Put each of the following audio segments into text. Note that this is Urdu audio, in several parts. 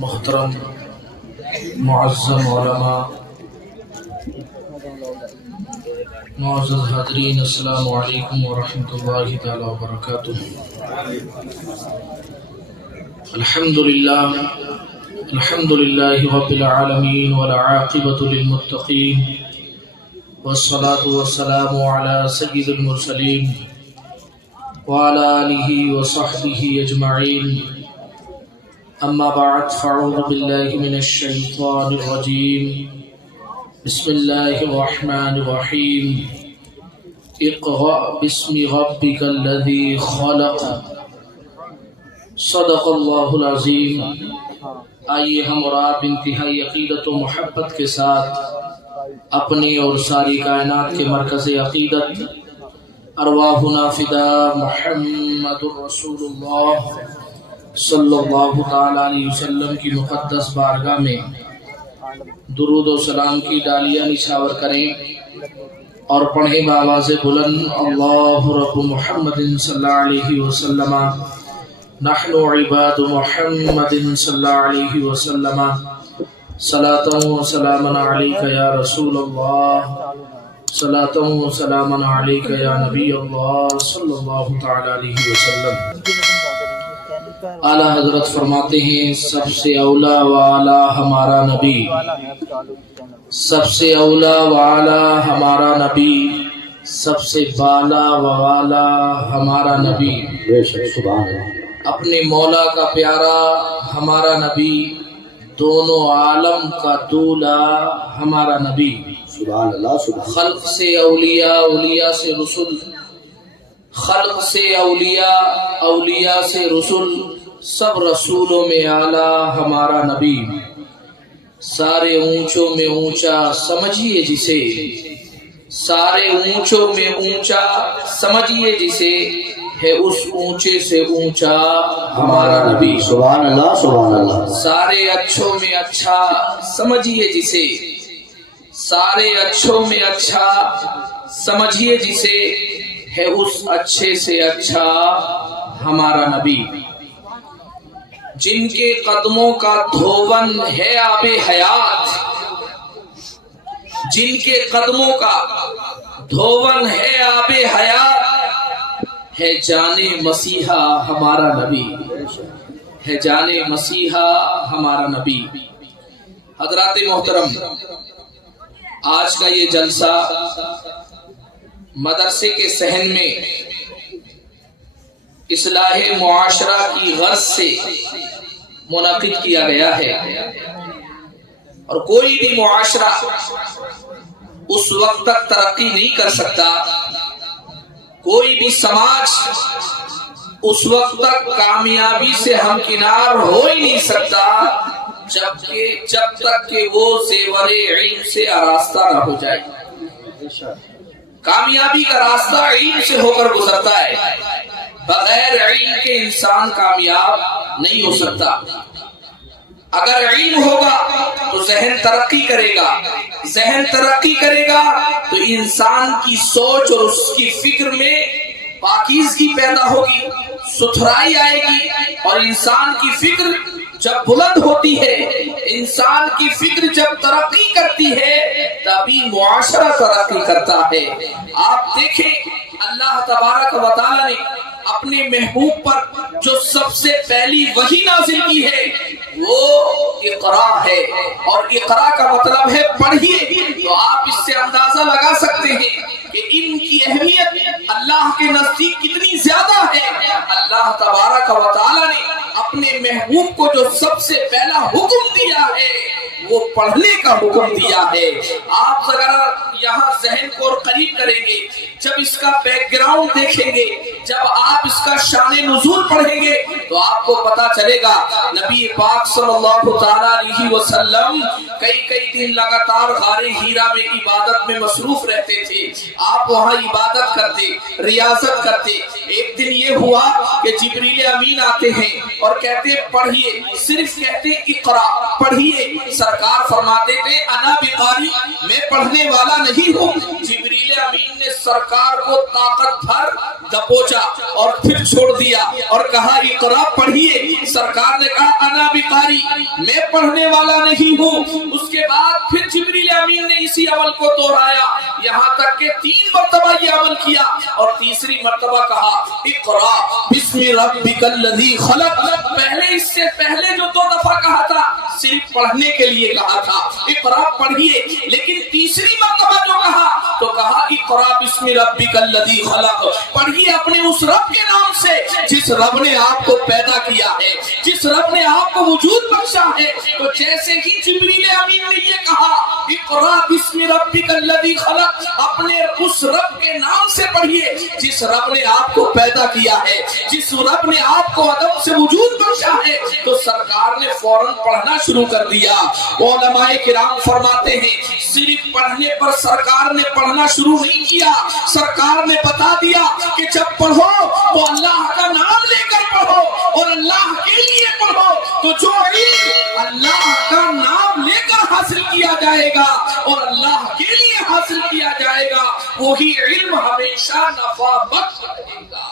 محترم معظم علماء، معزز حاضرین، السلام علیکم ورحمۃ اللہ تعالی وبرکاتہ۔ الحمد للہ رب العالمین والعاقبۃ للمتقین، والصلاة والسلام علی سید المرسلین وعلی آلہ وصحبہ اجمعین، اما بعد فاعوذ باللہ من الشیطان الرجیم، بسم اللہ الرحمن الرحیم، اقرأ باسم ربک الذی خلق، صدق اللہ العظیم۔ آئیے ہم اور آپ انتہائی عقیدت و محبت کے ساتھ اپنی اور ساری کائنات کے مرکز عقیدت ارواحنا فدا محمد الرسول اللہ صلی اللہ تعالی علیہ وسلم کی مقدس بارگاہ میں درود و سلام کی ڈالیاں نچھاور کریں اور پڑھیں بآواز بلند، اللہ رب محمد صلی اللہ علیہ وسلم، نحن عباد محمد صلی اللہ علیہ وسلم، صلاۃ و سلاما علیک یا رسول اللہ، صلاۃ و سلاما علیک یا نبی اللہ صلی اللہ تعالی علیہ وسلم۔ اعلیٰ حضرت فرماتے ہیں سب سے اولا و اعلیٰ ہمارا نبی، سب سے اولا و اعلیٰ ہمارا نبی، سب سے بالا و اعلیٰ ہمارا نبی، اپنے مولا کا پیارا ہمارا نبی، دونوں عالم کا دولا ہمارا نبی، سبحان اللہ سبحان خلق سے اولیاء، اولیاء سے رسول، خلق سے اولیاء، اولیاء سے رسول، سب رسولوں میں اعلیٰ ہمارا نبی، سارے اونچوں میں اونچا سمجھیے جسے، سارے اونچوں میں اونچا سمجھیے جسے، ہے اس اونچے سے اونچا ہمارا نبی، سبحان اللہ سبحان اللہ۔ سارے اچھوں میں اچھا سمجھیے جسے، سارے اچھوں میں اچھا سمجھیے جسے، ہے اس اچھے سے اچھا ہمارا نبی، جن کے قدموں کا دھوون ہے آب حیات، جن کے قدموں کا دھوون ہے آب حیات، ہے جان مسیحا ہمارا نبی، ہے جان مسیحا ہمارا نبی۔ حضرات محترم، آج کا یہ جلسہ مدرسے کے صحن میں اصلاح معاشرہ کی غرض سے منعقد کیا گیا ہے، اور کوئی بھی معاشرہ اس وقت تک ترقی نہیں کر سکتا، کوئی بھی سماج اس وقت تک کامیابی سے ہمکنار ہو ہی نہیں سکتا جب تک کہ وہ زیور علم سے آراستہ نہ ہو جائے۔ کامیابی کا راستہ علم سے ہو کر گزرتا ہے، بغیر علم کے انسان کامیاب نہیں ہو سکتا۔ اگر علم ہوگا تو ذہن ترقی کرے گا، ذہن ترقی کرے گا تو انسان کی سوچ اور اس کی فکر میں پاکیزگی پیدا ہوگی، ستھرائی آئے گی، اور انسان کی فکر جب بلند ہوتی ہے، انسان کی فکر جب ترقی کرتی ہے، تبھی معاشرہ ترقی کرتا ہے۔ آپ دیکھیں اللہ تبارک و تعالی نے اپنے محبوب پر جو سب سے پہلی وحی نازل کی ہے وہ اقرا ہے، اور اقرا کا مطلب ہے پڑھیے۔ تو آپ اس سے اندازہ لگا سکتے ہیں کہ ان کی اہمیت اللہ کے نزدیک کتنی زیادہ ہے۔ اللہ تبارک و تعالی نے اپنے محبوب کو جو سب سے پہلا حکم دیا ہے وہ پڑھنے کا حکم دیا ہے۔ آپ اگر یہاں ذہن کو قریب کریں گے، جب اس کا بیک گراؤنڈ دیکھیں گے، جب آپ اس کا شان نزول پڑھیں گے تو آپ کو پتا چلے گا نبی پاک صلی اللہ تعالی علیہ وسلم کئی دن لگاتار غار ہیرا میں عبادت میں مصروف رہتے تھے۔ آپ وہاں عبادت کرتے، ریاضت کرتے۔ ایک دن یہ ہوا کہ جبریل امین آتے ہیں اور کہتے پڑھیے، صرف کہتے اقرا، پڑھیے۔ سرکار فرماتے تھے انا بقاری، میں پڑھنے والا نہیں ہوں۔ جبریل امین نے سرکار کو طاقت بھر دبوچا اور پھر چھوڑ دیا اور کہا اقرا پڑھیے. سرکار نے کہا انا بقاری، میں پڑھنے والا نہیں ہوں. اس کے بعد پھر جبریل امین نے اسی عمل کو دہرایا یہاں تک کہ 3 مرتبہ یہ عمل کیا اور تیسری مرتبہ کہا اقرا بسم ربک الذی خلق. پہلے اس سے پہلے جو 2 دفعہ کہا تھا صرف پڑھنے کے لیے کہا تھا اقرا پڑھیے، لیکن تیسری مرتبہ جو کہا تو کہا اقرا بسم ربک الذی خلق، پڑھیے اپنے اس رب کے نام سے جس رب نے آپ کو پیدا کیا ہے، جس رب نے آپ کو وجود بخشا ہے. تو جیسے ہی جبریل امین نے یہ کہا اقرا بسم ربک الذی خلق، اپنے اس رب کے نام سے پڑھیے جس رب نے آپ کو پیدا کیا ہے، جس رب نے آپ کو عدم سے وجود بخشا ہے. تو سرکار نے فوراً پڑھنا شروع کر دیا. علماء کرام فرماتے ہیں صرف پڑھنے پر سرکار نے پڑھنا شروع نہیں کیا، سرکار نے بتا دیا کہ جب پڑھو تو اللہ کا نام لے کر پڑھو اور اللہ کے لیے پڑھو. تو جو علم اللہ کا نام لے کر حاصل کیا جائے گا اور اللہ کے لیے حاصل کیا جائے گا وہی علم ہمیشہ نفع بخش رہے گا،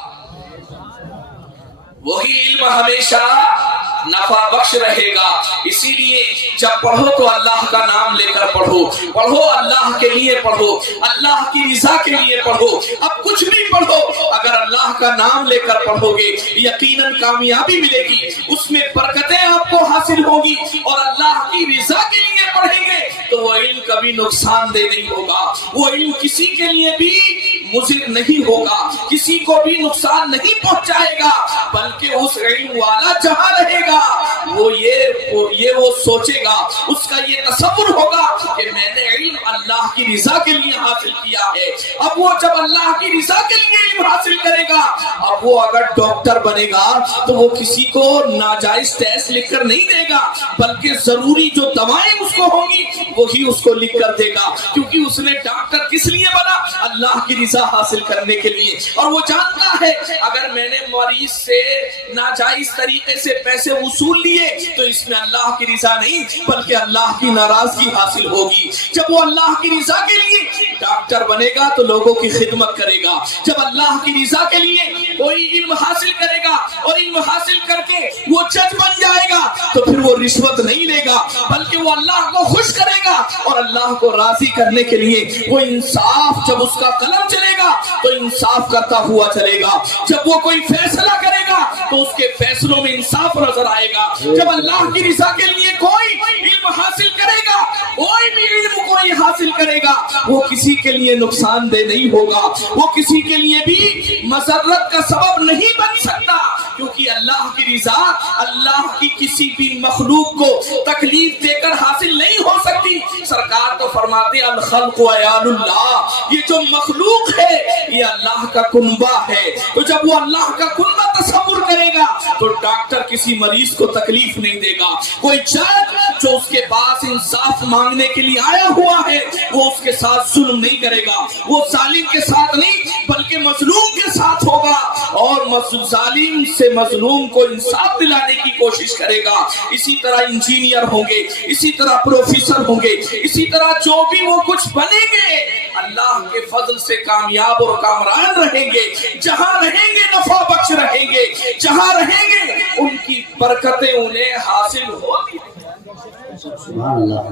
وہی علم ہمیشہ نفع بخش رہے گا. اسی لیے جب پڑھو تو اللہ کا نام لے کر پڑھو، پڑھو اللہ کے لیے پڑھو، اللہ کی رضا کے لیے پڑھو. اب کچھ بھی پڑھو اگر اللہ کا نام لے کر پڑھو گے یقیناً کامیابی ملے گی، اس میں برکتیں آپ کو حاصل ہوگی. اور اللہ کی رضا کے لیے پڑھیں گے تو وہ علم کبھی نقصان دہ نہیں ہوگا، وہ علم کسی کے لیے بھی مضر نہیں ہوگا، کسی کو بھی نقصان نہیں پہنچائے گا، بلکہ اس علم والا جہاں رہے گا وہ سوچے گا، اس کا یہ تصور ہوگا کہ میں نے علم اللہ کی رضا کے لیے حاصل کیا ہے. اب وہ جب اللہ کی رضا کے لیے علم حاصل کرے گا، اب وہ اگر ڈاکٹر بنے گا تو وہ کسی کو ناجائز ٹیسٹ لکھ کر نہیں دے گا، بلکہ ضروری جو دوائیں اس کو ہوں گی وہی اس کو لکھ کر دے گا، کیونکہ اس نے ڈاکٹر کس لیے بنا؟ اللہ کی رضا حاصل کرنے کے لیے. اور وہ جانتا ہے اگر میں نے مریض سے ناجائز طریقے سے پیسے وصول لیے تو اس میں اللہ کی رضا نہیں بلکہ اللہ کی ناراضگی حاصل ہوگی. جب وہ اللہ کی رضا کے لیے ڈاکٹر بنے گا تو لوگوں کی خدمت کرے گا. جب اللہ کی رضا کے لیے کوئی علم حاصل کرے گا اور علم حاصل کر کے وہ جج بن جائے گا تو پھر وہ رشوت نہیں لے گا بلکہ وہ اللہ کو خوش کرے گا اور اللہ کو راضی کرنے کے لیے وہ انصاف، جب اس کا قلم چلے گا تو انصاف کرتا ہوا چلے گا. جب وہ کوئی فیصلہ کرے گا تو اس کے فیصلوں میں انصاف نظر آئے گا. جب اللہ کی رضا کے لیے کوئی علم حاصل کرے گا، کوئی بھی علم کوئی حاصل کرے گا، وہ کسی کے لیے نقصان دہ نہیں ہوگا، وہ کسی کے لیے بھی مسرت کا سبب نہیں بن سکتا، کیونکہ اللہ کی رضا اللہ کی کسی بھی مخلوق کو تکلیف دے کر حاصل نہیں ہو سکتی. سرکار تو فرماتے الخلق عیال اللہ، یہ جو مخلوق ہے یہ اللہ کا کنبہ ہے. تو جب وہ اللہ کا کنبہ تصور کرے گا تو ڈاکٹر کسی مریض کو تکلیف نہیں دے گا. کوئی جج جو اس کے پاس انصاف مانگنے کے لیے آیا ہوا ہے وہ اس کے ساتھ ظلم نہیں کرے گا، وہ ظالم کے ساتھ نہیں بلکہ مظلوم کے ساتھ ہوگا اور ظالم سے مظلوم کو انصاف دلانے کی کوشش کرے گا. اسی طرح انجینئر ہوں گے، اسی طرح پروفیسر ہوں گے، اسی طرح جو بھی وہ کچھ بنیں گے اللہ کے فضل سے کامیاب اور کامران رہیں گے. جہاں رہیں گے نفع بخش رہیں گے، جہاں رہیں گے ان کی برکتیں انہیں حاصل ہوگی. سبحان اللہ.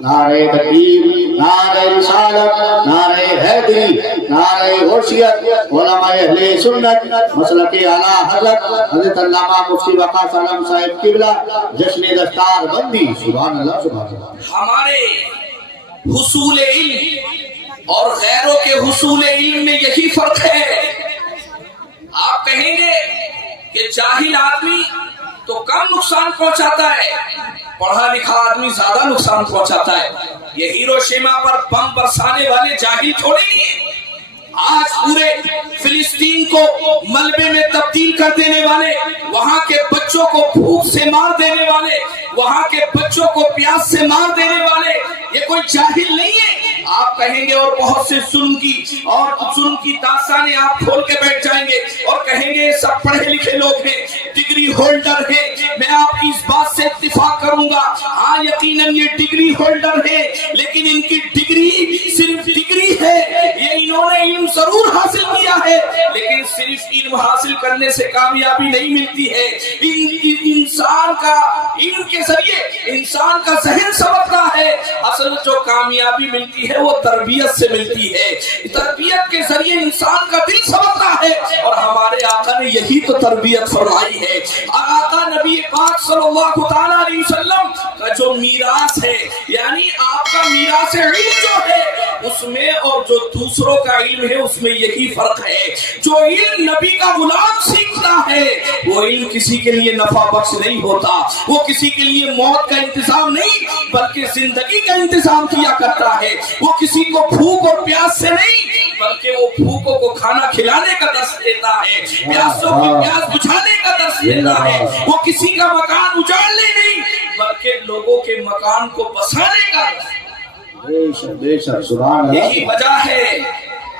نعرہ تکبیر، نعرہ رسالت، نعرہ حیدری، نعرہ غوثیت. علماء اہل سنت مسلک اعلیٰ حضرت حضرت علامہ مفتی وقاص عالم صاحب قبلہ جشن دستار بندی. سبحان اللہ سبحان اللہ. ہمارے حصول علم اور غیروں کے حصول علم میں یہی فرق ہے. آپ کہیں گے کہ جاہل آدمی تو کم نقصان پہنچاتا ہے، پڑھا لکھا آدمی زیادہ نقصان پہنچاتا ہے. یہ ہیروشیما پر بم برسانے والے جاہل تھوڑے نہیں. آج پورے فلسطین کو ملبے میں تبدیل کر دینے والے، وہاں کے بچوں کو بھوک سے مار دینے والے، وہاں کے بچوں کو پیاس سے مار دینے والے یہ کوئی جاہل نہیں ہے. آپ کہیں گے اور بہت سے ظلم کی داستانیں آپ کھول کے بیٹھ جائیں گے اور کہیں گے سب پڑھے لکھے لوگ ہیں، ڈگری ہولڈر ہیں. میں آپ کی اس بات سے اتفاق کروں گا، ہاں یقیناً یہ ڈگری ہولڈر ہیں لیکن ان کی ڈگری صرف ڈگری ہے. یہ ضرور حاصل کیا ہے، لیکن صرف علم حاصل کرنے سے کامیابی نہیں ملتی ہے۔ انسان کا علم کے ذریعے انسان کا ذہن سنورتا ہے۔ اصل جو کامیابی ملتی ہے وہ تربیت سے ملتی ہے، تربیت کے ذریعے انسان کا دل سنورتا ہے، اور ہمارے آقا نے یہی تو تربیت فرمائی ہے۔ آقا نبی پاک صلی اللہ تعالی علیہ وسلم کا جو میراث ہے، یعنی آپ کا میراث علم جو ہے اس میں اور جو دوسروں کا علم ہے اس میں یہی فرق ہے۔ جو علم نبی کا غلام سیکھتا ہے وہ علم کسی کے لیے نفع بخش نہیں ہوتا، وہ کسی کے لیے موت کا انتظام نہیں بلکہ زندگی کا انتظام کیا کرتا ہے۔ وہ کسی کو بھوک اور پیاس سے نہیں بلکہ وہ بھوکوں کو کھانا کھلانے کا درس دیتا ہے، پیاسوں کی پیاس بجھانے کا درس دیتا ہے۔ وہ کسی کا مکان اجاڑنے نہیں بلکہ لوگوں کے مکان کو بسانے کا۔ بے شک سبحان اللہ۔ یہی وجہ ہے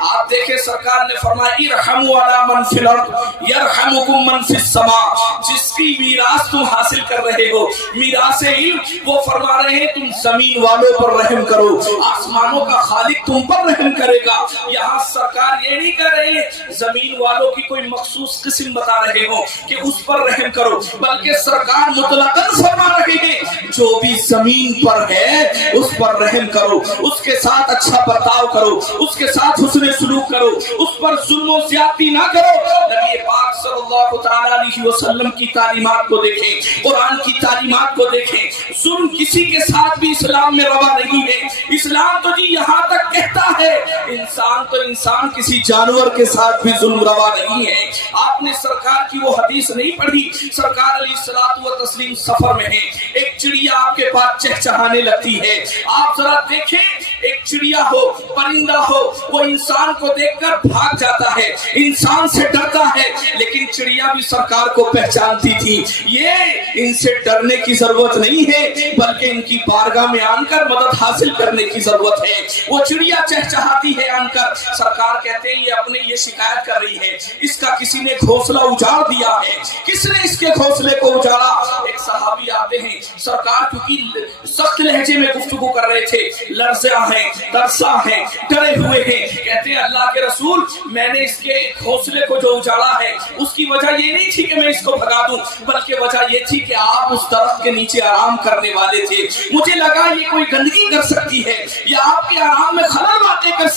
آپ دیکھیں سرکار نے فرمایا ارحموا علی من فی الارض یرحمکم من فی السماء۔ جس کی میراث تم حاصل کر رہے ہو، میراث علم، وہ فرما رہے ہیں تم زمین والوں پر رحم کرو، آسمانوں کا خالق تم پر رحم کرے گا۔ یہاں سرکار یہ نہیں کہہ رہے ہیں زمین والوں کی کوئی مخصوص قسم بتا رہے ہو کہ اس پر رحم کرو، بلکہ سرکار مطلقاً فرما رہے ہیں جو بھی زمین پر ہے اس پر رحم کرو، اس کے ساتھ اچھا برتاؤ کرو، اس کے ساتھ حسن سلوک کرو، اس پر ظلم و زیادتی نہ کرو۔ نبی پاک صلی اللہ تعالی علیہ وسلم کی تعلیمات کو دیکھیں، قرآن کی تعلیمات کو دیکھیں۔ ظلم کسی کے ساتھ بھی اسلام میں روا نہیں ہے۔ اسلام تو جی یہاں تک کہتا ہے انسان کسی جانور کے ساتھ بھی ظلم روا نہیں ہے۔ آپ نے سرکار کی وہ حدیث نہیں پڑھی، سرکار علیہ الصلوۃ والتسلیم سفر میں ہیں، ایک چڑیا آپ کے پاس چہچہانے لگتی ہے۔ آپ ذرا دیکھیں، ایک چڑیا ہو، پرندہ ہو، وہ انسان کو دیکھ کر بھاگ جاتا ہے، انسان سے ڈرتا ہے، لیکن چڑیا بھی سرکار کو پہچانتی تھی۔ یہ ان سے ڈرنے کی ضرورت نہیں ہے بلکہ ان کی بارگاہ میں آن کر مدد حاصل کرنے کی ضرورت ہے۔ وہ چڑیا چہچہاتی ہے آن کر، سرکار کہتے ہیں یہ شکایت کر رہی ہے اس کا کسی نے گھونسلہ اجاڑ دیا ہے۔ کس نے اس کے گھونسلے کو اجاڑا؟ ایک صحابی آتے ہیں، سرکار کیونکہ سخت لہجے میں گفتگو کر رہے تھے، لرزاں ہیں، ترساں ہیں، ڈرے ہوئے ہیں، کہتے ہیں اللہ کے رسول میں نے اس کے گھونسلے کو جو اجاڑا ہے اس کی وجہ یہ نہیں تھی کہ میں اس کو بھگا دوں، بلکہ وجہ یہ تھی کہ آپ اس درخت کے نیچے آرام کرنے والے تھے، مجھے لگا یہ کوئی گندگی کر سکتی ہے یا آپ کے آرام میں خلل واقع کر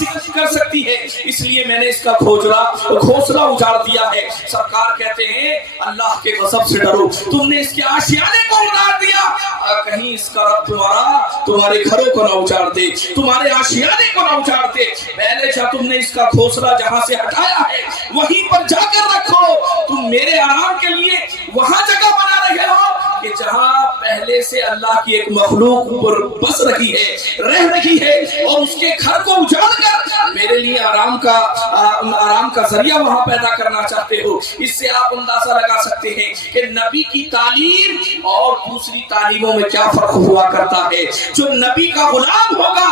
سکتی ہے، اس لیے میں نے اس کا گھونسلہ اجاڑ دیا ہے۔ سرکار کہتے ہیں اللہ کے غضب سے ڈرو، تم نے اس کے آشیانے کو اجاڑ دیا، کہیں اس کا رب تمہارے گھروں کو نہ اجاڑ دے، تمہارے آشیانے کو نہ اجاڑ دے۔ پہلے جب تم نے اس کا گھونسلہ جہاں سے ہٹایا ہے وہیں پر جا کر رکھو، تم میرے آرام کے لیے وہاں جگہ بنا رہے ہو کہ جہاں پہلے سے اللہ کی ایک مخلوق پر بس رہی ہے، رہ رہی ہے، اور اس کے گھر کو اجاڑ کر میرے لیے آرام کا ذریعہ وہاں پیدا کرنا چاہتے ہو۔ اس سے آپ اندازہ لگا سکتے ہیں کہ نبی کی تعلیم اور دوسری تعلیموں میں کیا فرق ہوا کرتا ہے۔ جو نبی کا غلام ہوگا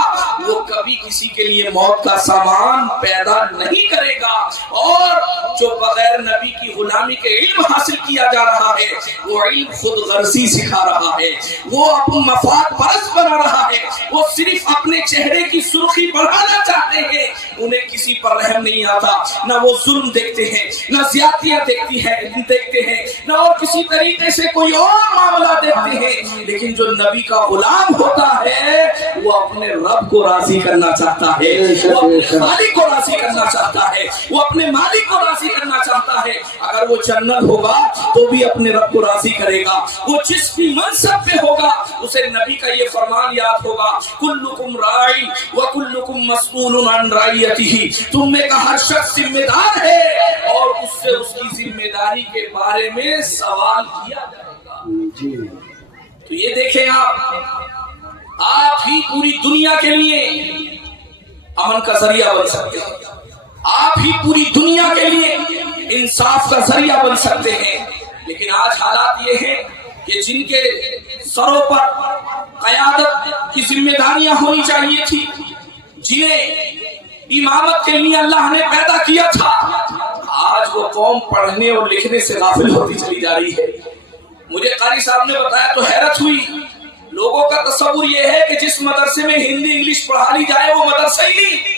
وہ کبھی کسی کے لیے موت کا سامان پیدا نہیں کرے گا، اور جو بغیر نبی کی غلامی کے علم حاصل کیا جا رہا ہے وہ علم خود غرضی سکھا رہا ہے، وہ اپنا مفاد پرست بنا رہا ہے، وہ صرف اپنے چہرے کی سرخی بڑھانا چاہتے ہیں، انہیں کسی پر رحم نہیں آتا، نہ وہ ظلم دیکھتے ہیں، نہ زیادتیاں دیکھتے ہیں، نہ اور کسی طریقے سے کوئی اور معاملہ دیکھتے ہیں، لیکن جو نبی کا غلام ہوتا ہے وہ اپنے رب کو راضی کرنا چاہتا ہے، وہ اپنے مالک کو راضی کرنا چاہتا ہے، وہ اپنے مالک کو راضی کرنا چاہتا ہے۔ اگر وہ جنت ہوگا تو بھی اپنے رب کو راضی کرے گا، وہ جس بھی منصب پہ ہوگا اسے نبی کا یہ فرمان یاد ہوگا کلکم راعی وکلکم مسئول عن رعیتہ، تم میں کا ہر شخص ذمہ دار ہے اور اس سے اس کی ذمہ داری کے بارے میں سوال کیا جائے گا۔ تو یہ دیکھیں آپ ہی پوری دنیا کے لیے امن کا ذریعہ بن سکتے ہیں، آپ ہی پوری دنیا کے لیے انصاف کا ذریعہ بن سکتے ہیں، لیکن آج حالات یہ ہیں کہ جن کے سروں پر قیادت کی ذمہ داریاں ہونی چاہیے تھی، جنہیں امامت کے لیے اللہ نے پیدا کیا تھا، آج وہ قوم پڑھنے اور لکھنے سے غافل ہوتی چلی جا رہی ہے۔ مجھے قاری صاحب نے بتایا تو حیرت ہوئی، لوگوں کا تصور یہ ہے کہ جس مدرسے میں ہندی انگلش پڑھا لی جائے وہ مدرسہ ہی نہیں،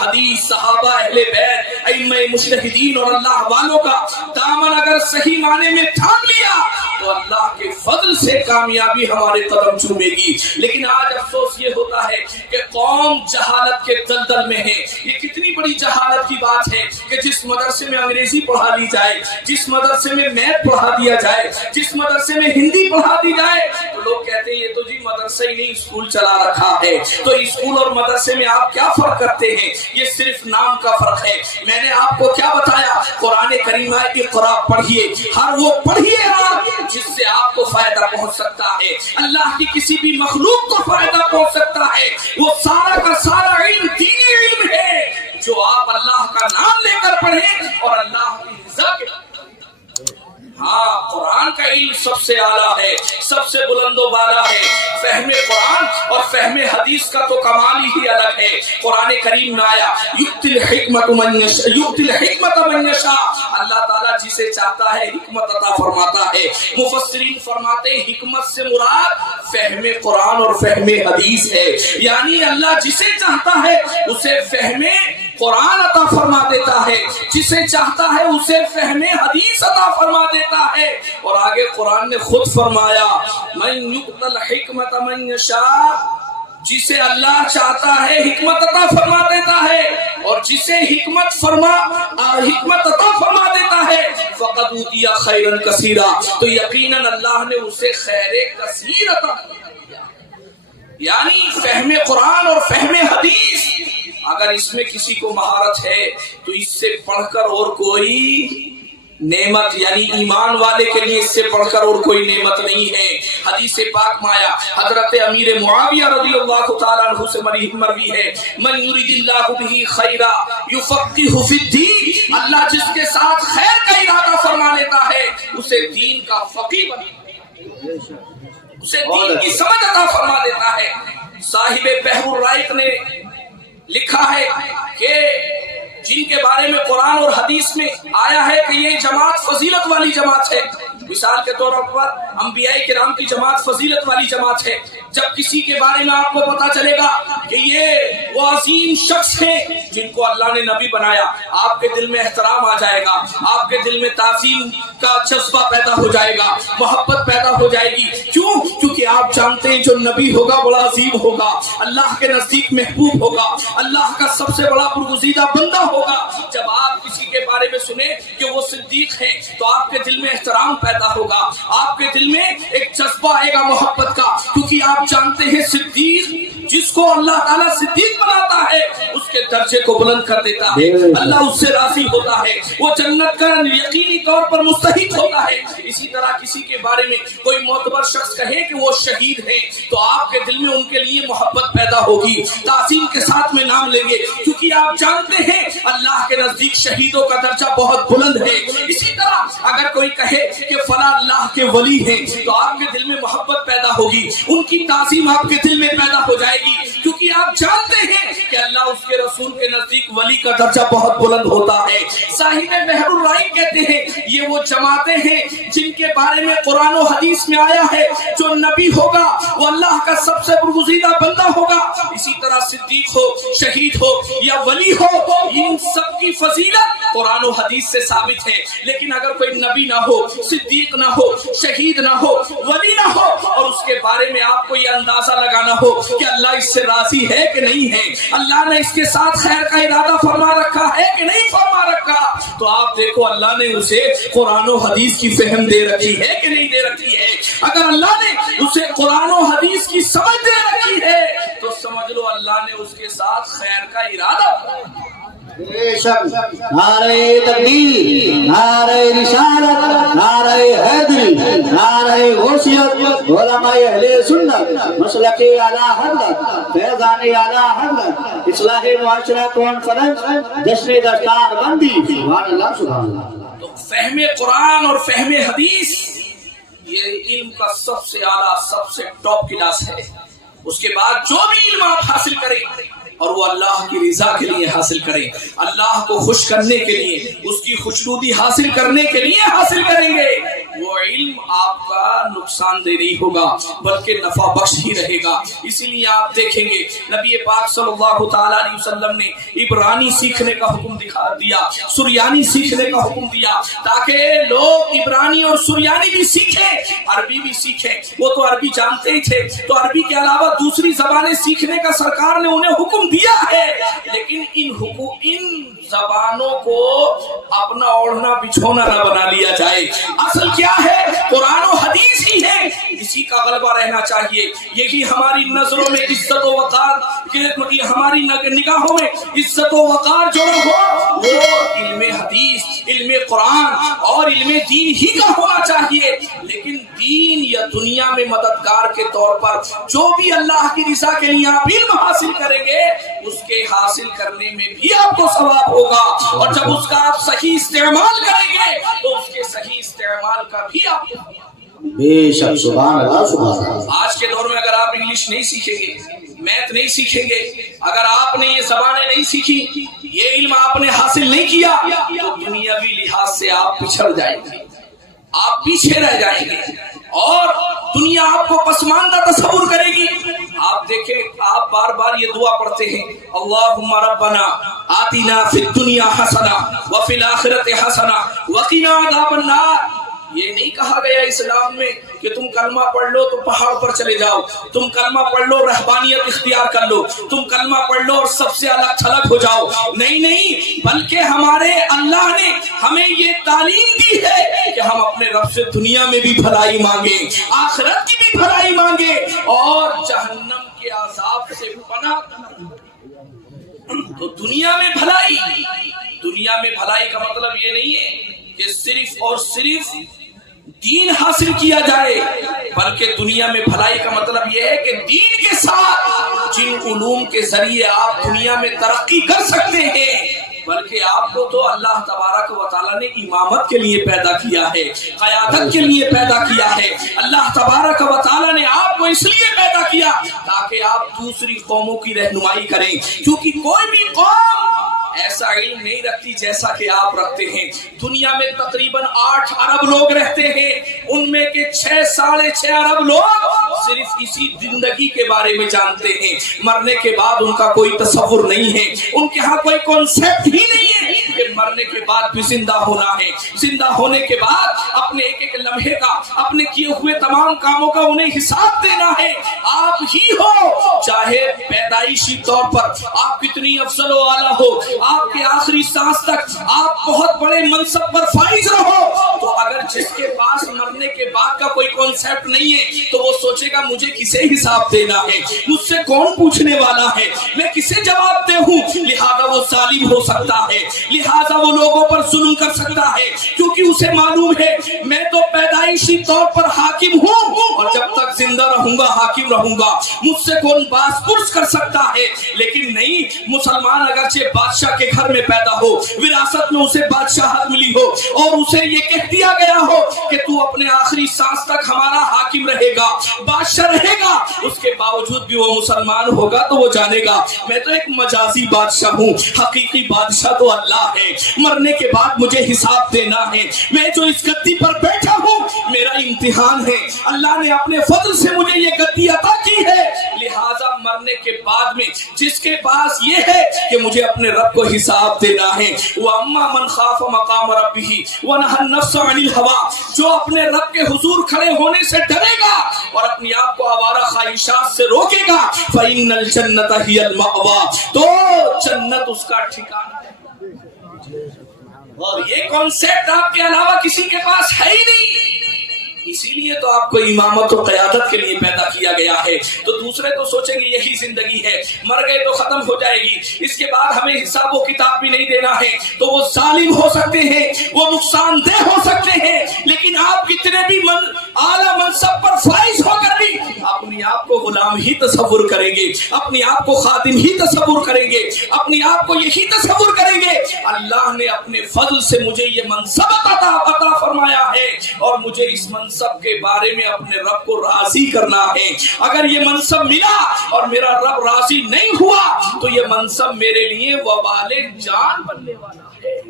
حدیث، صحابہ، اہل بیت، ائمہ مجتہدین اور اللہ والوں کا دامن اگر صحیح معنی میں تھام لیا تو اللہ کے فضل سے کامیابی ہمارے قدم چومے گی۔ لیکن آج افسوس یہ ہوتا ہے کہ قوم جہالت کے دلدل میں ہے۔ یہ کتنی بڑی جہالت کی بات ہے کہ جس مدرسے میں انگریزی پڑھا لی جائے، جس مدرسے میں میتھ پڑھا دیا جائے، جس مدرسے میں ہندی پڑھا دی جائے تو لوگ کہتے ہیں یہ تو جی مدرسہ ہی نہیں اسکول چلا رکھا ہے۔ تو اسکول اور مدرسے میں آپ کیا فرق کرتے ہیں؟ یہ صرف نام کا فرق ہے۔ میں نے آپ کو کیا بتایا؟ قرآن کریم ہے کہ قرآن پڑھیے، ہر وہ پڑھیے آپ جس سے آپ کو فائدہ پہنچ سکتا ہے، اللہ کی کسی بھی مخلوق کو فائدہ پہنچ سکتا ہے۔ وہ سارا کا سارا علم دینی علم ہے جو آپ اللہ کا نام لے کر پڑھیں اور اللہ کی رضا کے۔ ہاں، قرآن کا علم سب سے اعلیٰ ہے، سب سے بلند و بالا ہے۔ فہم قرآن اور فہم حدیث کا تو کمال ہی الگ ہے۔ قرآن کریم میں آیا یؤتی الحکمت من یشاء، اللہ تعالیٰ جسے چاہتا ہے حکمت عطا فرماتا ہے۔ مفسرین فرماتے ہیں حکمت سے مراد فہم قرآن اور فہم حدیث ہے، یعنی اللہ جسے چاہتا ہے اسے فہم قرآن عطا فرما دیتا ہے، جسے چاہتا ہے اسے فہم حدیث عطا فرما دیتا ہے۔ اور آگے قرآن نے خود فرمایا من یؤتی الحکمت من یشاء، جسے اللہ چاہتا ہے حکمت عطا فرما دیتا ہے، اور جسے حکمت عطا فرما دیتا ہے فقد اوتی خیرا کثیرا، تو یقیناً اللہ نے اسے خیر کثیر عطا کیا۔ یعنی فہم قرآن اور فہم حدیث اگر اس میں کسی کو مہارت ہے تو اس سے پڑھ کر اور کوئی نعمت، یعنی ایمان والے کے لیے اس سے پڑھ کر اور کوئی نعمت نہیں ہے۔ حدیث پاک میں آیا، حضرت امیر معاویہ رضی اللہ تعالیٰ عنہ سے مروی ہے من یرید اللہ بہ خیرا یفقہہ فی الدین، اللہ جس کے ساتھ خیر کا ارادہ فرما لیتا ہے اسے دین کا فقیہ بنا، اسے دین کی سمجھ عطا فرما دیتا ہے۔ صاحب بحر الرائق نے لکھا ہے کہ جن کے بارے میں قرآن اور حدیث میں آیا ہے کہ یہ جماعت فضیلت والی جماعت ہے، مثال کے طور پر انبیاء کرام کی جماعت فضیلت والی جماعت ہے، جب کسی کے بارے میں آپ کو پتا چلے گا کہ یہ وہ عظیم شخص ہیں جن کو اللہ نے نبی بنایا، آپ کے دل میں احترام آ جائے گا، آپ کے دل میں تعظیم کا جذبہ پیدا ہو جائے گا، محبت پیدا ہو جائے گی۔ کیوں؟ کیونکہ آپ جانتے ہیں جو نبی ہوگا بڑا عظیم ہوگا، اللہ کے نزدیک محبوب ہوگا، اللہ کا سب سے بڑا برگزیدہ بندہ ہوگا۔ جب آپ کسی کے بارے میں سنیں کہ وہ صدیق ہیں تو آپ کے دل میں احترام پیدا ہوگا، آپ کے دل میں ایک جذبہ آئے گا محبت کا، کیونکہ آپ جانتے ہیں صدیق جس کو اللہ تعالیٰ صدیق بناتا ہے اس کے درجے کو بلند کر دیتا ہے، اللہ اس سے راضی ہوتا ہے، وہ جنت کا یقینی طور پر مستحق ہوتا ہے۔ اسی طرح کسی کے بارے میں کوئی معتبر شخص کہے کہ وہ شہید ہیں تو آپ کے دل میں ان کے لیے محبت پیدا ہوگی، تعظیم کے ساتھ میں نام لیں گے، کیونکہ آپ جانتے ہیں اللہ کے نزدیک شہیدوں کا درجہ بہت بلند ہے۔ اسی طرح اگر کوئی کہے کہ فلاں اللہ کے ولی ہیں تو آپ کے دل میں محبت پیدا ہوگی، ان کی تعظیم آپ کے دل میں پیدا ہو جائے گی، کیونکہ آپ جانتے ہیں کہ اللہ اس کے رسول کے نزدیک ولی کا درجہ بہت بلند ہوتا ہے۔ صاحب بحر الرائق کہتے ہیں یہ وہ جماعتیں ہیں جن کے بارے میں قرآن و حدیث میں آیا ہے جو نبی ہوگا وہ اللہ کا سب سے برگزیدہ بندہ ہوگا، اسی طرح صدیق ہو، شہید ہو یا ولی ہو، ان سب کی فضیلت قرآن و حدیث سے ثابت ہے۔ لیکن اگر کوئی نبی نہ ہو، صدیق نہ ہو، شہید نہ ہو، ولی نہ ہو، اور اس کے بارے میں آپ کو یہ اندازہ لگانا ہو کہ اللہ اس سے راضی ہے کہ نہیں ہے، اللہ نے اس کے ساتھ خیر کا ارادہ فرما رکھا ہے کہ نہیں فرما رکھا، تو آپ دیکھو اللہ نے اسے قرآن و حدیث کی فہم دے رکھی ہے کہ نہیں دے رکھی ہے۔ اگر اللہ نے اسے قرآن و حدیث کی سمجھ دے رکھی ہے تو سمجھ لو اللہ نے اس کے ساتھ خیر کا ارادہ۔ نعرہ تکبیر، نعرہ رسالت، نعرہ حیدری، نعرہ غوثیت، علماء اہل سنت، مسلک اعلیٰ حضرت، فیضان اعلیٰ حضرت، اصلاح معاشرہ کانفرنس، جشن دستار بندی، سبحان اللہ سبحان اللہ۔ تو فہم قرآن اور فہم حدیث یہ علم کا سب سے اعلیٰ سب سے ٹاپ کلاس ہے۔ اس کے بعد جو بھی علم آپ حاصل کریں اور وہ اللہ کی رضا کے لیے حاصل کریں، اللہ کو خوش کرنے کے لیے، اس کی خوشنودی حاصل کرنے کے لیے حاصل کریں گے، وہ علم آپ کا نقصان دہ نہیں ہوگا بلکہ نفع بخش ہی رہے گا. اسی لیے آپ دیکھیں گے نبی پاک صلی اللہ تعالیٰ علیہ وسلم نے عبرانی سیکھنے کا حکم دیا, سریانی سیکھنے کا حکم دیا, تاکہ لوگ عبرانی اور سریانی بھی سیکھیں, عربی بھی سیکھیں. وہ تو عربی جانتے ہی تھے, تو عربی کے علاوہ دوسری زبانیں سیکھنے کا سرکار نے انہیں حکم دیا ہے, لیکن ان زبانوں کو اپنا اوڑھنا بچھونا نہ بنا لیا جائے. اصل کیا ہے؟ قرآن و حدیث ہی ہے, اسی کا غلبہ رہنا چاہیے. یہی ہماری نظروں میں عزت و وقار, ہماری نگاہوں میں عزت و وقار جو ہو وہ علم حدیث, علم قرآن اور علم دین ہی کا ہونا چاہیے. لیکن دین یا دنیا میں مددگار کے طور پر جو بھی اللہ کی رضا کے لیے آپ علم حاصل کریں گے, اس کے حاصل کرنے میں بھی آپ کو ثواب ہوگا, اور جب اس کا آپ صحیح استعمال کریں گے تو اس کے صحیح استعمال کا بھی آپ کو. بے شک, سبحان اللہ سبحان اللہ. آج کے دور میں اگر آپ انگلش نہیں سیکھیں گے, میتھ نہیں سیکھیں گے, اگر آپ نے یہ زبانیں نہیں سیکھی, یہ علم آپ نے حاصل نہیں کیا, تو دنیاوی لحاظ سے آپ پچھڑ جائیں گے, آپ پیچھے رہ جائیں گے, اور دنیا آپ کو پسماندہ تصور کرے گی. آپ دیکھیں, آپ بار بار یہ دعا پڑھتے ہیں, اللہم ربنا آتنا فی الدنیا حسنہ وفی الآخرۃ حسنہ وقنا عذاب النار. یہ نہیں کہا گیا اسلام میں کہ تم کلمہ پڑھ لو تو پہاڑ پر چلے جاؤ, تم کلمہ پڑھ لو رہبانیت اختیار کر لو, تم کلمہ پڑھ لو اور سب سے الگ تھلگ ہو جاؤ. نہیں, بلکہ ہمارے اللہ نے ہمیں یہ تعلیم دی ہے کہ ہم اپنے رب سے دنیا میں بھی بھلائی مانگیں, آخرت کی بھی بھلائی مانگیں, اور جہنم کے عذاب سے پناہ. تو دنیا میں بھلائی کا مطلب یہ نہیں ہے کہ صرف اور صرف دین حاصل کیا جائے, بلکہ دنیا میں بھلائی کا مطلب یہ ہے کہ دین کے ساتھ جن علوم کے ذریعے آپ دنیا میں ترقی کر سکتے ہیں, بلکہ آپ کو تو اللہ تبارک و تعالیٰ نے امامت کے لیے پیدا کیا ہے, قیادت کے لیے پیدا کیا ہے. اللہ تبارک و تعالیٰ نے آپ کو اس لیے پیدا کیا تاکہ آپ دوسری قوموں کی رہنمائی کریں, کیونکہ کوئی بھی قوم ایسا علم نہیں رکھتی جیسا کہ آپ رکھتے ہیں. دنیا میں تقریباً 8 ارب لوگ رہتے ہیں, ان میں کے 6.5 ارب لوگ صرف اسی زندگی کے بارے میں جانتے ہیں, مرنے کے بعد ان کا کوئی تصور نہیں ہے, ان کے ہاں کوئی کانسیپٹ ہی نہیں ہے کہ مرنے کے بعد بھی زندہ ہونا ہے, زندہ ہونے کے بعد اپنے ایک لمحے کا, اپنے کیے ہوئے تمام کاموں کا انہیں حساب دینا ہے. آپ ہی ہو, چاہے پیدائشی طور پر آپ کتنی افضل و اعلیٰ ہو, آپ کے آخری سانس تک آپ بہت بڑے منصب پر فائز رہو, تو اگر جس کے پاس مرنے کے بعد کا کوئی کانسیپٹ نہیں ہے تو وہ سوچے گا مجھے کسے حساب دینا ہے, مجھ سے کون پوچھنے والا ہے, میں کسے جواب دے ہوں. لہذا وہ ظالم ہو سکتا ہے, لہذا وہ لوگوں پر ظلم کر سکتا ہے, کیونکہ اسے معلوم ہے میں تو پیدائشی طور پر حاکم ہوں, اور جب تک زندہ رہوں گا حاکم رہوں گا, مجھ سے کون باز پرس کر سکتا ہے. لیکن نہیں, مسلمان اگرچہ بادشاہ کے گھر میں پیدا ہو, وراثت میں اسے بادشاہت ملی ہو, اور اسے یہ کہہ دیا گیا ہو کہ تو اپنے آخری سانس تک ہمارا حاکم رہے گا, بادشاہ رہے گا, اس کے باوجود بھی وہ مسلمان ہوگا تو وہ جانے گا میں تو ایک مجازی بادشاہ ہوں, حقیقی بادشاہ تو اللہ ہے. مرنے کے بعد مجھے حساب دینا ہے, میں جو اس گدی پر بیٹھا ہوں میرا امتحان ہے, اللہ نے اپنے فضل سے مجھے یہ گدی عطا کی ہے. لہٰذا مرنے کے بعد میں جس کے پاس یہ ہے کہ مجھے اپنے رب کو حساب دینا ہے, وَأَمَّا مَنْ خَافَ مَقَامَ رَبِّهِ وَنَهَى النَّفْسَ عَنِ الْهَوَىٰ, جو اپنے رب کے حضور کھڑے ہونے سے ڈرے گا اور اپنی آپ کو آوارہ خواہشات سے روکے گا, فَإِنَّ الْجَنَّةَ هِيَ الْمَأْوَىٰ, تو جنت اس کا ٹھکانہ ہے. اور یہ کانسیپٹ آپ کے علاوہ کسی کے پاس ہے ہی نہیں, اسی لیے تو آپ کو امامت و قیادت کے لیے پیدا کیا گیا ہے. تو دوسرے تو سوچیں گے یہی زندگی ہے, مر گئے تو ختم ہو جائے گی, اس کے بعد ہمیں حساب و کتاب بھی نہیں دینا ہے, تو وہ ظالم ہو سکتے ہیں, وہ نقصان دہ ہو سکتے ہیں, لیکن آپ کتنے بھی اعلیٰ منصب پر فائز ہو کر بھی اپنی آپ کو غلام ہی تصور کریں گے, اپنی آپ کو خادم ہی تصور کریں گے, اپنی آپ کو یہی تصور کریں گے اللہ نے اپنے فضل سے مجھے یہ منصب عطا فرمایا ہے, اور مجھے اس منصب کے بارے میں اپنے رب کو راضی کرنا ہے. اگر یہ منصب ملا اور میرا رب راضی نہیں ہوا تو یہ منصب میرے لیے وبال جان بننے والا ہے.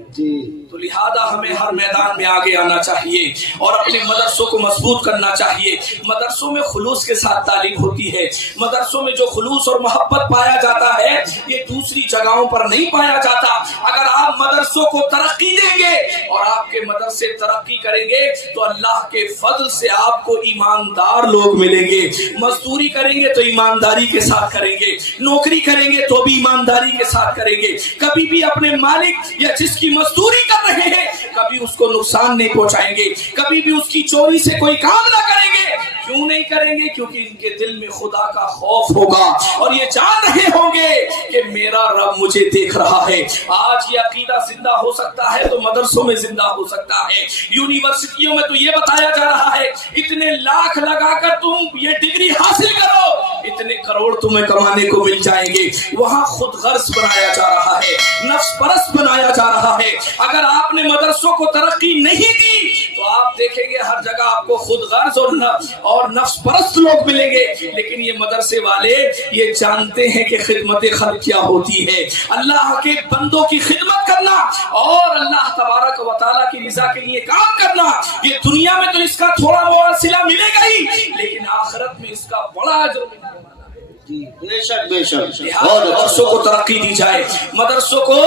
تو لہذا ہمیں ہر میدان میں آگے آنا چاہیے اور اپنے مدرسوں کو مضبوط کرنا چاہیے. مدرسوں میں خلوص کے ساتھ تعلیم ہوتی ہے. مدرسوں میں جو خلوص اور محبت پایا جاتا ہے یہ دوسری جگہوں پر نہیں پایا جاتا. اگر آپ مدرسوں کو ترقی دیں گے اور آپ کے مدرسے ترقی کریں گے تو اللہ کے فضل سے آپ کو ایماندار لوگ ملیں گے. مزدوری کریں گے تو ایمانداری کے ساتھ کریں گے, نوکری کریں گے تو بھی ایمانداری کے ساتھ کریں گے. کبھی بھی اپنے مالک یا جس کی مزدوری کر رہے ہیں کبھی اس کو نقصان نہیں پہنچائیں گے, کبھی بھی اس کی چوری سے کوئی کام نہ کریں گے. کیوں نہیں کریں گے؟ کیونکہ ان کے دل میں خدا کا خوف ہوگا اور یہ جان رہے ہوں گے کہ میرا رب مجھے دیکھ رہا ہے. آج یہ عقیدہ زندہ ہو سکتا ہے تو مدرسوں میں زندہ ہو سکتا ہے. یونیورسٹیوں میں تو یہ بتایا جا رہا ہے اتنے لاکھ لگا کر تم یہ ڈگری حاصل کرو, اتنے کروڑ تمہیں کمانے کو مل جائیں گے. وہاں خود غرض بنایا جا رہا ہے, نفس پرست بنایا جا رہا ہے. اگر آپ نے مدرسوں کو ترقی نہیں دی تو آپ دیکھیں گے ہر جگہ آپ کو خود غرض اور نفس پرست لوگ ملیں گے. لیکن یہ مدرسے والے یہ جانتے ہیں کہ خدمت خلق کیا ہوتی ہے, اللہ کے بندوں کی خدمت کرنا اور اللہ تبارک و تعالیٰ کی رضا کے لیے کام کرنا. یہ دنیا میں تو اس کا تھوڑا بہت صلہ ملے گا ہی, لیکن آخرت میں اس کا بڑا اجر ملے گا. بے شک بے شک. مدرسوں کو ترقی دی جائے, مدرسوں کو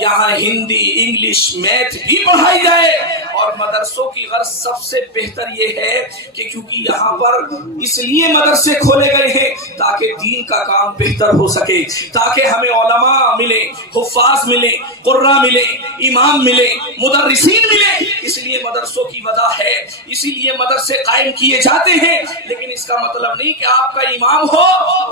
یہاں ہندی, انگلش, میتھ بھی پڑھائی جائے. اور مدرسوں کی غرض سب سے بہتر یہ ہے کہ کیونکہ یہاں پر اس لیے مدرسے کھولے گئے ہیں تاکہ دین کا کام بہتر ہو سکے, تاکہ ہمیں علماء ملے, حفاظ ملے, قراء ملے, امام ملے, مدرسین ملے. اس لیے مدرسوں کی وجہ ہے, اسی لیے مدرسے قائم کیے جاتے ہیں. لیکن اس کا مطلب نہیں کہ آپ کا امام ہو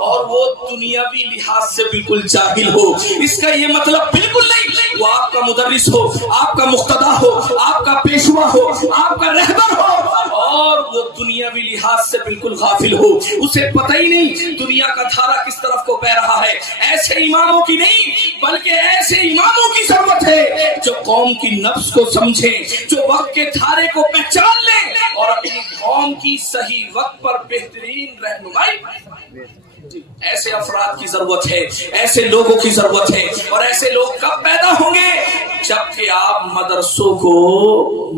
اور وہ دنیاوی لحاظ سے بالکل جاہل ہو. اس کا یہ مطلب بالکل نہیں. وہ آپ کا مدرس ہو, آپ کا مقتدا ہو, آپ کا پیشوا ہو, آپ کا رہبر ہو اور وہ دنیاوی لحاظ سے بالکل غافل ہو, اسے پتہ ہی نہیں دنیا کا دھارا کس طرف کو بہ رہا ہے. ایسے اماموں کی نہیں بلکہ ایسے اماموں کی ضرورت ہے جو قوم کی نفس کو سمجھیں, جو وقت کے دھارے کو پہچان لیں اور اپنی قوم کی صحیح وقت پر بہترین رہنمائی. ایسے افراد کی ضرورت ہے, ایسے لوگوں کی ضرورت ہے. اور ایسے لوگ کب پیدا ہوں گے؟ جبکہ آپ مدرسوں کو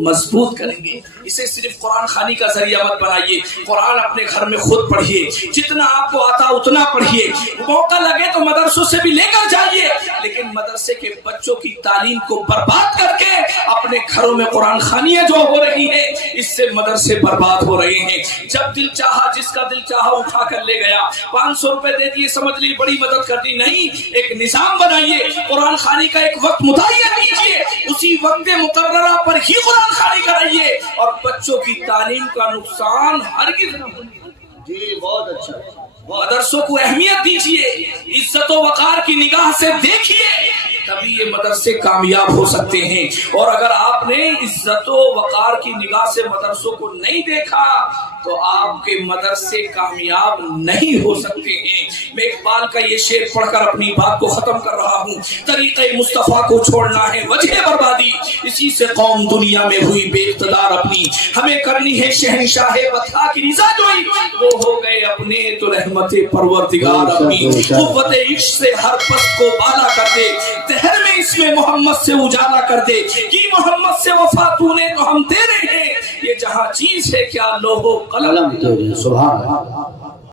مضبوط کریں گے. اسے صرف قرآن خوانی کا ذریعہ مت بنائیے. قرآن اپنے گھر میں خود پڑھیے, جتنا آپ کو آتا اتنا پڑھیے. موقع لگے تو مدرسوں سے بھی لے کر جائیے, لیکن مدرسے کے بچوں کی تعلیم کو برباد کر کے اپنے گھروں میں قرآن خوانیاں جو ہو رہی ہیں اس سے مدرسے برباد ہو رہے ہیں. جب دل چاہا, جس کا دل چاہا اٹھا کر لے گیا, 500 روپے دے دیے, سمجھ لی بڑی مدد کر دی. نہیں, ایک نظام بنائیے, قرآن خوانی کا ایک وقت متعین کیجیے, اسی وقت مقررہ پر ہی قرآن خوانی کرائیے اور بچوں کی تعلیم کا نقصان ہرگز نہ ہو. جی بہت اچھا. مدرسوں کو اہمیت دیجیے, عزت و وقار کی نگاہ سے دیکھیے, تبھی یہ مدرسے کامیاب ہو سکتے ہیں. اور اگر آپ نے عزت و وقار کی نگاہ سے مدرسوں کو نہیں دیکھا تو آپ کے مدرسے کامیاب نہیں ہو سکتے ہیں. میں اقبال کا یہ شعر پڑھ کر اپنی بات کو ختم کر رہا ہوں. طریقے مصطفیٰ کو چھوڑنا ہے وجہ بربادی, اسی سے قوم دنیا میں ہوئی بے اقتدار اپنی. ہمیں کرنی ہے شہنشاہ وطا کی رضا جوئی, وہ ہو گئے اپنے تو رحمت پروردگار اپنی. قوت عشق سے ہر پست کو بالا کر دے, دہر میں اس میں محمد سے اجالا کر دے. کی محمد سے وفا تو نے تو ہم تیرے ہیں, یہ جہاں چیز ہے کیا لوہو قلم. سبحان اللہ.